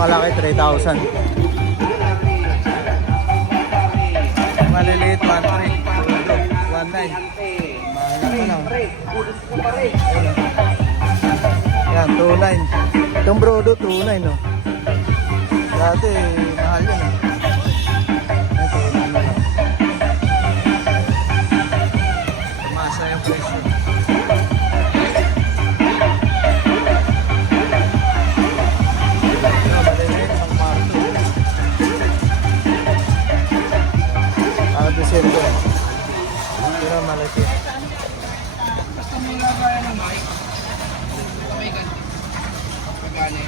Malaki 3,000. Maliliit 1,300. 1,900. Yan, 2,900. Itong brodo 2,900, no? Dati mahal yun, no? Ito, 2,900 na. Tumasa yung presyo. December. Pero malaki. Basta may lagayan ng mic. May ganti. Pagkane.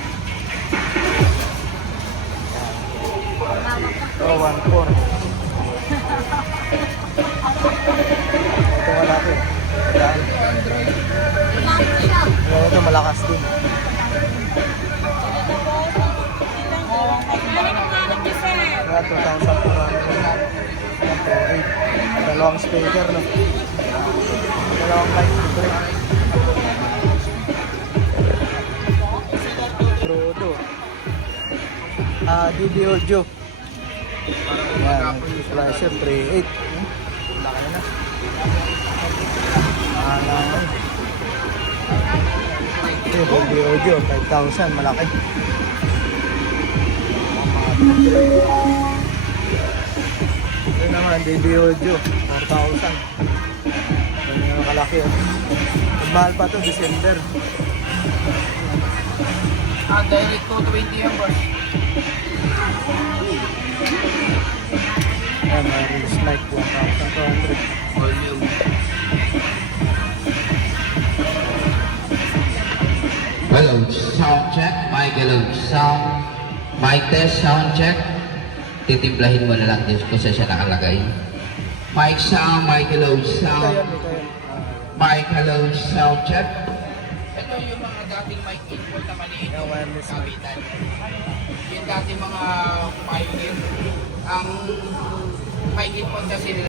Oh, 1,400. Ito malaki. Ito malakas din. Ito, 2,400. Dalawang speaker, no? Dalawang mic. Brodo. DB Audio. Yan, flasher 3.8. Laki na. DB Audio 5,000, malaki. Ito naman, DB Audio 4,000. Ito yung nakalaki, oh. Mahal pa to, December. Direct to 20 amperes. Ayan, release mic 1,200. Volume. Hello, sound check. Mic, hello, sound. Mic test, sound check. Titimplahin mo na lang din kung saan siya nakalagay. Mic sound, mic hello, sound. Mic hello, sound check. Ito yung mga dating mic input na maliit yung wireless mic. kabitan. Yung dating mga pioneer. Ang mic input kasi